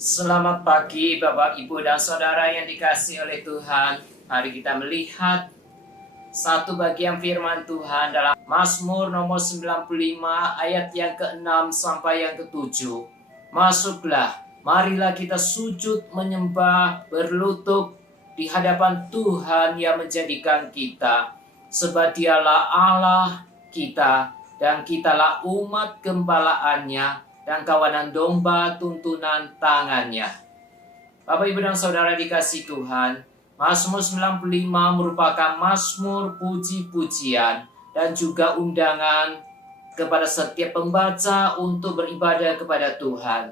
Selamat pagi Bapak, Ibu, dan Saudara yang dikasihi oleh Tuhan. Mari kita melihat satu bagian firman Tuhan dalam Mazmur nomor 95 ayat yang ke-6 sampai yang ke-7. Masuklah, marilah kita sujud menyembah berlutut di hadapan Tuhan yang menjadikan kita. Sebab dialah Allah kita dan kitalah umat gembalaannya dan kawanan domba tuntunan tangannya. Bapak, Ibu, dan Saudara dikasih Tuhan, Mazmur 95 merupakan mazmur puji-pujian dan juga undangan kepada setiap pembaca untuk beribadah kepada Tuhan.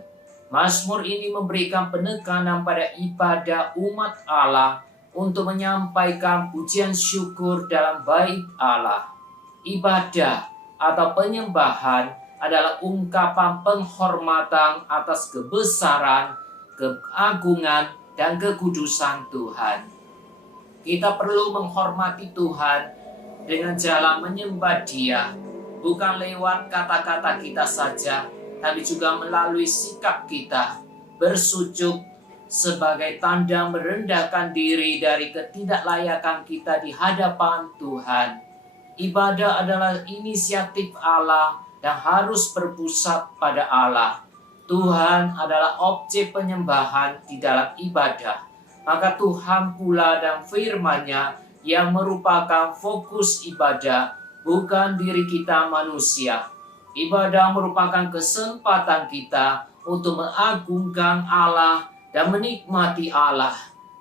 Mazmur ini memberikan penekanan pada ibadah umat Allah untuk menyampaikan pujian syukur dalam bait Allah. Ibadah atau penyembahan adalah ungkapan penghormatan atas kebesaran, keagungan, dan kekudusan Tuhan. Kita perlu menghormati Tuhan dengan jalan menyembah Dia, bukan lewat kata-kata kita saja, tapi juga melalui sikap kita bersujud sebagai tanda merendahkan diri dari ketidaklayakan kita di hadapan Tuhan. Ibadah adalah inisiatif Allah yang harus berpusat pada Allah. Tuhan adalah objek penyembahan di dalam ibadah. Maka Tuhan pula dan firman-Nya yang merupakan fokus ibadah, bukan diri kita manusia. Ibadah merupakan kesempatan kita untuk mengagungkan Allah dan menikmati Allah.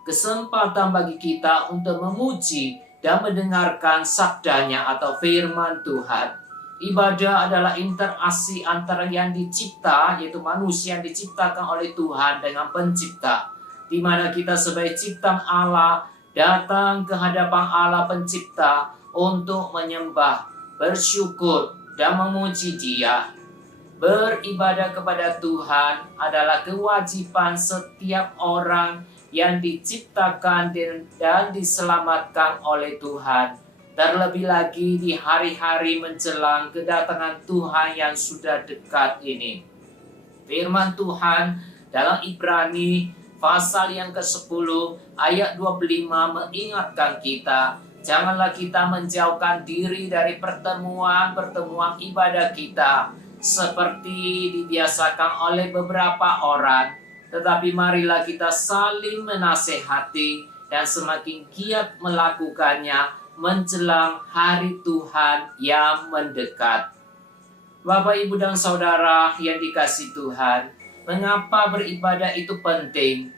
Kesempatan bagi kita untuk memuji dan mendengarkan sabdanya atau firman Tuhan. Ibadah adalah interaksi antara yang dicipta, yaitu manusia yang diciptakan oleh Tuhan dengan pencipta, di mana kita sebagai ciptaan Allah datang ke hadapan Allah pencipta untuk menyembah, bersyukur, dan memuji Dia. Beribadah kepada Tuhan adalah kewajiban setiap orang yang diciptakan dan diselamatkan oleh Tuhan. Terlebih lagi di hari-hari menjelang kedatangan Tuhan yang sudah dekat ini. Firman Tuhan dalam Ibrani pasal yang ke-10 ayat 25 mengingatkan kita, janganlah kita menjauhkan diri dari pertemuan-pertemuan ibadah kita seperti dibiasakan oleh beberapa orang, tetapi marilah kita saling menasehati dan semakin giat melakukannya menjelang hari Tuhan yang mendekat. Bapak, Ibu, dan Saudara yang dikasihi Tuhan, mengapa beribadah itu penting?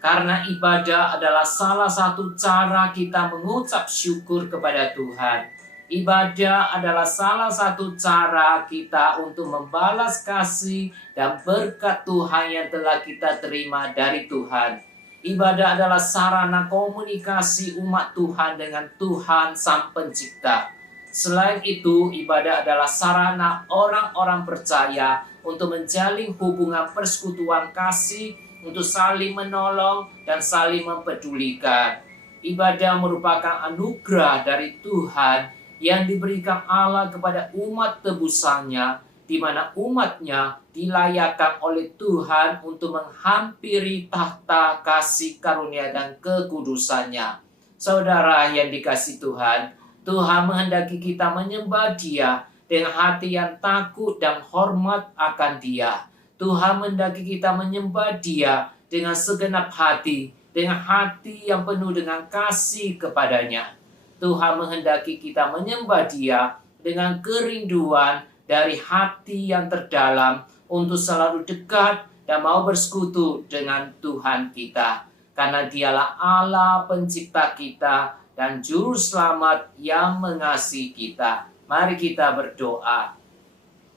Karena ibadah adalah salah satu cara kita mengucap syukur kepada Tuhan. Ibadah adalah salah satu cara kita untuk membalas kasih dan berkat Tuhan yang telah kita terima dari Tuhan. Ibadah adalah sarana komunikasi umat Tuhan dengan Tuhan Sang Pencipta. Selain itu, ibadah adalah sarana orang-orang percaya untuk menjalin hubungan persekutuan kasih, untuk saling menolong dan saling mempedulikan. Ibadah merupakan anugerah dari Tuhan yang diberikan Allah kepada umat tebusannya, di mana umatnya dilayakkan oleh Tuhan untuk menghampiri tahta kasih karunia dan kekudusannya. Saudara yang dikasihi Tuhan, Tuhan menghendaki kita menyembah Dia dengan hati yang takut dan hormat akan Dia. Tuhan menghendaki kita menyembah Dia dengan segenap hati, dengan hati yang penuh dengan kasih kepadanya. Tuhan menghendaki kita menyembah Dia dengan kerinduan dari hati yang terdalam untuk selalu dekat dan mau bersekutu dengan Tuhan kita. Karena Dialah Allah pencipta kita dan juru selamat yang mengasihi kita. Mari kita berdoa.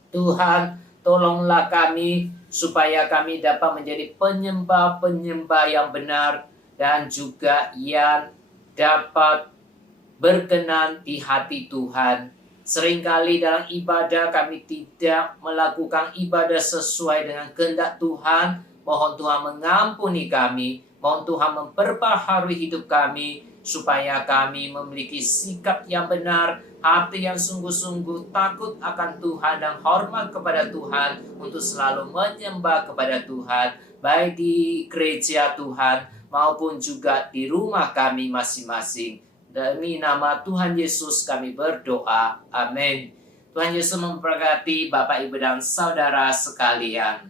Tuhan, tolonglah kami supaya kami dapat menjadi penyembah-penyembah yang benar dan juga yang dapat berkenan di hati Tuhan. Seringkali dalam ibadah kami tidak melakukan ibadah sesuai dengan kehendak Tuhan. Mohon Tuhan mengampuni kami. Mohon Tuhan memperbaharui hidup kami supaya kami memiliki sikap yang benar, hati yang sungguh-sungguh takut akan Tuhan dan hormat kepada Tuhan untuk selalu menyembah kepada Tuhan. baik di gereja Tuhan maupun juga di rumah kami masing-masing. Demi nama Tuhan Yesus kami berdoa. Amin. Tuhan Yesus memberkati Bapak, Ibu, dan saudara sekalian.